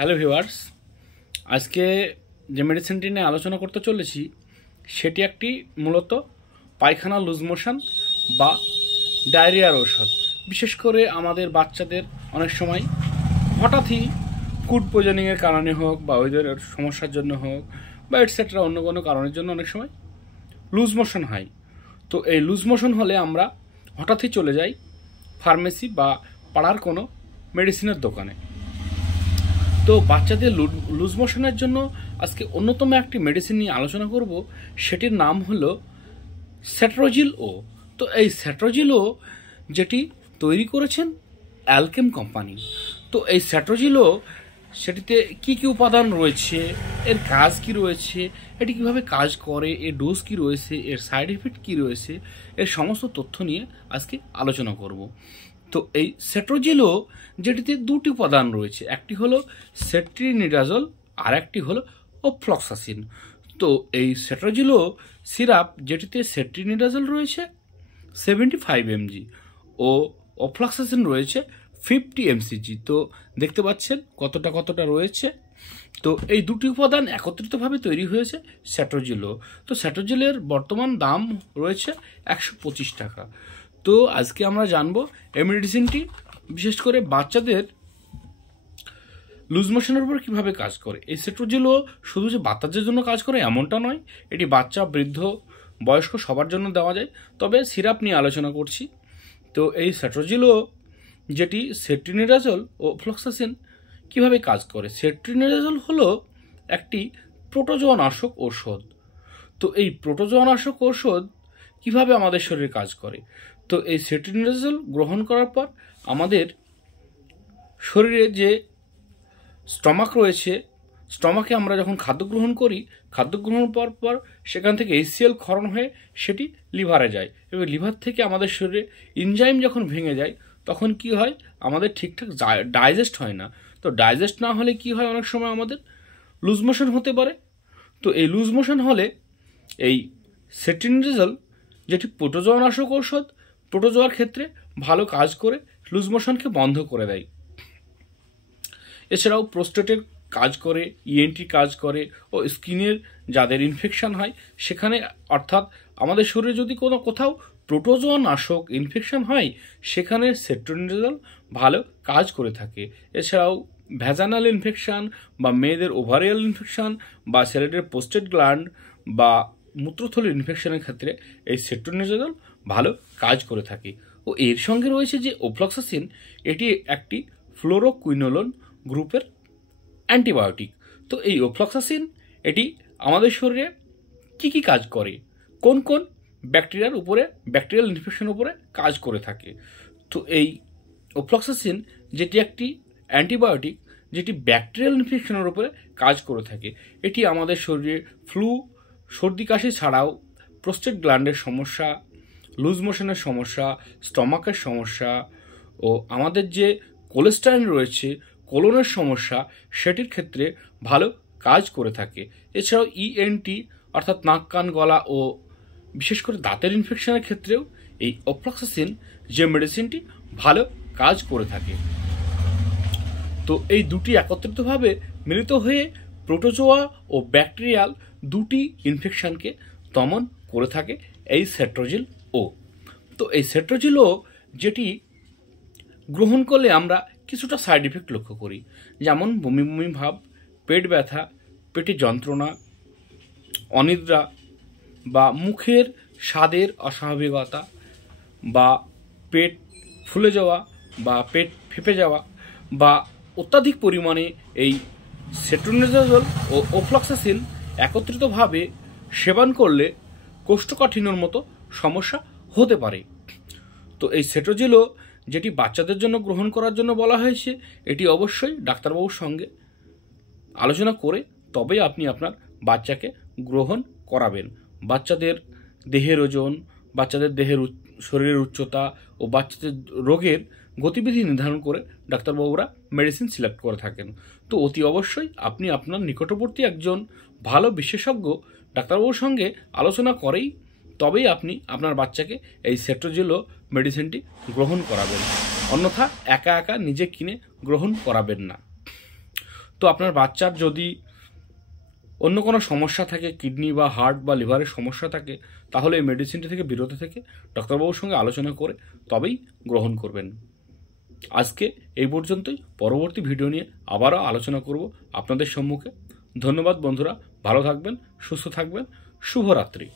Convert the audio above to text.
Hello viewers, আজকে যে মেডিসিনটি নিয়ে আলোচনা করতে চলেছি সেটি একটি মূলত পায়খানা লুজ মোশন বা ডায়রিয়ার ঔষধ। বিশেষ করে আমাদের বাচ্চাদের অনেক সময় হঠাৎই ফুড পয়জনিংয়ের কারণে হোক বা ওদের সমস্যার জন্য হোক বা এটসেট্রা অন্য কোনো কারণের জন্য অনেক সময় লুজ মোশন হয়। তো এই লুজ মোশন হলে আমরা হঠাৎই চলে যাই ফার্মেসি বা পাড়ার কোনো মেডিসিনের দোকানে। তো বাচ্চাদের লুজ মোশনের জন্য আজকে অন্যতম একটি মেডিসিন নিয়ে আলোচনা করব, সেটির নাম হলো সেট্রোজিল ও। তো এই সেট্রোজিল ও যেটি তৈরি করেছেন অ্যালকেম কোম্পানি। তো এই সেট্রোজিল ও সেটিতে কি কি উপাদান রয়েছে, এর কাজ কি রয়েছে, এটি কিভাবে কাজ করে, এর ডোজ কি রয়েছে, এর সাইড এফেক্ট কি রয়েছে, এর সমস্ত তথ্য নিয়ে আজকে আলোচনা করব। তো এই সেট্রোজিল ও যেটিতে দুটি উপাদান রয়েছে, একটি হলো সেট্রিনিডাজল আর একটি হলো অফ্লক্সাসিন। তো এই সেট্রোজিল ও সিরাপ যেটিতে সেট্রিনিডাজল রয়েছে 75 mg ও অফ্লক্সাসিন রয়েছে 50 mcg। তো দেখতে পাচ্ছেন কতটা রয়েছে। তো এই দুটি উপাদান একত্রিতভাবে তৈরি হয়েছে সেট্রোজিল ও। তো সেট্রোজিলের বর্তমান দাম রয়েছে 125 টাকা। তো আজকে আমরা জানবো এই মেডিসিনটি বিশেষ করে বাচ্চাদের লুজ মোশনের উপর কীভাবে কাজ করে। এই সেট্রোজিল ও শুধু যে বাচ্চাদের জন্য কাজ করে এমনটা নয়, এটি বাচ্চা, বৃদ্ধ, বয়স্ক সবার জন্য দেওয়া যায়। তবে সিরাপ নিয়ে আলোচনা করছি। তো এই সেট্রোজিল ও যেটি সেট্রিনিডাজল ও অফ্লক্সাসিন কীভাবে কাজ করে। সেট্রিনিডাজল হলো একটি প্রোটোজোয়া নাশক ঔষধ। তো এই প্রোটোজোয়া নাশক ঔষধ কীভাবে আমাদের শরীরে কাজ করে। তো এই সেট্রিনিডাজল গ্রহণ করার পর আমাদের শরীরে যে স্টমাক রয়েছে, স্টমাকে আমরা যখন খাদ্য গ্রহণ করি, খাদ্য গ্রহণ পর সেখান থেকে HCl ক্ষরণ হয়ে সেটি লিভারে যায় এবং লিভার থেকে আমাদের শরীরে এনজাইম যখন ভেঙে যায় তখন কি হয়, আমাদের ঠিকঠাক ডাইজেস্ট হয় না। তো ডাইজেস্ট না হলে কি হয়, অনেক সময় আমাদের লুজ মোশন হতে পারে। তো এই লুজ মোশন হলে এই সেট্রিনিডাজল যেটি প্রোটোজোয়া নাশক ঔষধ, প্রোটোজোয়ার ক্ষেত্রে ভালো কাজ করে লুজ মোশনকে বন্ধ করে দেয়। এছাড়াও প্রোস্টেটের কাজ করে, ENT কাজ করে ও স্কিনের যাদের ইনফেকশন হয় সেখানে, অর্থাৎ আমাদের শরীরে যদি কোথাও প্রোটোজোয়া নাশক ইনফেকশন হয় সেখানে সেট্রিনিডাজল ভালো কাজ করে থাকে। এছাড়াও ভ্যাজানাল ইনফেকশন বা মেয়েদের ওভারিয়াল ইনফেকশন বা ছেলেদের প্রোস্টেট গ্ল্যান্ড বা মূত্রথলির ইনফেকশনের ক্ষেত্রে এই সেট্রিনিডাজল ভালো কাজ করে থাকে। ও এর সঙ্গে রয়েছে যে অফ্লক্সাসিন, এটি একটি ফ্লোরোকুইনোলোন গ্রুপের অ্যান্টিবায়োটিক। তো এই অফ্লক্সাসিন এটি আমাদের শরীরে কি কি কাজ করে, কোন কোন ব্যাকটেরিয়ার উপরে, ব্যাকটেরিয়াল ইনফেকশনের উপরে কাজ করে থাকে। তো এই অফ্লক্সাসিন যেটি একটি অ্যান্টিবায়োটিক যেটি ব্যাকটেরিয়াল ইনফেকশনের উপরে কাজ করে থাকে, এটি আমাদের শরীরে ফ্লু, সর্দি কাশি ছাড়াও প্রোস্টেট গ্ল্যান্ডের সমস্যা, লুজ মোশনের সমস্যা, স্টমাকের সমস্যা ও আমাদের যে কোলেস্টেরল রয়েছে, কোলনের সমস্যা, সেটির ক্ষেত্রে ভালো কাজ করে থাকে। এছাড়াও ENT অর্থাৎ নাক, কান, গলা ও বিশেষ করে দাঁতের ইনফেকশনের ক্ষেত্রেও এই অফ্লক্সাসিন যে মেডিসিনটি ভালো কাজ করে থাকে। তো এই দুটি একত্রিতভাবে মিলিত হয়ে প্রোটোজোয়া ও ব্যাকটেরিয়াল দুটি ইনফেকশনকে দমন করে থাকে এই সেট্রোজিল ও। তো এই সেট্রোজিল ও যেটি গ্রহণ করলে আমরা কিছুটা সাইড এফেক্ট লক্ষ্য করি, যেমন বমি বমি ভাব, পেট ব্যথা, পেটে যন্ত্রণা, অনিদ্রা বা মুখের স্বাদের অস্বাভাবিকতা বা পেট ফুলে যাওয়া বা পেট ফেঁপে যাওয়া বা অত্যাধিক পরিমাণে এই সেট্রিনিডাজল ও অফ্লক্সাসিন একত্রিতভাবে সেবন করলে কোষ্ঠকাঠিন্যর মতো সমস্যা হতে পারে। তো এই সেট্রোজিল ও যেটি বাচ্চাদের জন্য গ্রহণ করার জন্য বলা হয়েছে, এটি অবশ্যই ডাক্তারবাবুর সঙ্গে আলোচনা করে তবেই আপনি আপনার বাচ্চাকে গ্রহণ করাবেন। বাচ্চাদের দেহের ওজন, বাচ্চাদের শরীরের উচ্চতা ও বাচ্চাদের রোগের গতিবিধি নির্ধারণ করে ডাক্তারবাবুরা মেডিসিন সিলেক্ট করে থাকেন। তো অতি অবশ্যই আপনি আপনার নিকটবর্তী একজন ভালো বিশেষজ্ঞ ডাক্তারবাবুর সঙ্গে আলোচনা করেই তবেই আপনি আপনার বাচ্চাকে এই সেট্রোজিল ও মেডিসিনটি গ্রহণ করাবেন, অন্যথা একা একা নিজে কিনে গ্রহণ করাবেন না। তো আপনার বাচ্চার যদি অন্য কোনো সমস্যা থাকে, কিডনি বা হার্ট বা লিভারের সমস্যা থাকে, তাহলে এই মেডিসিনটি থেকে বিরত থেকে ডাক্তারবাবুর সঙ্গে আলোচনা করে তবেই গ্রহণ করবেন। আজকে এই পর্যন্তই। পরবর্তী ভিডিও নিয়ে আবারও আলোচনা করব আপনাদের সম্মুখে। ধন্যবাদ বন্ধুরা, ভালো থাকবেন, সুস্থ থাকবেন, শুভরাত্রি।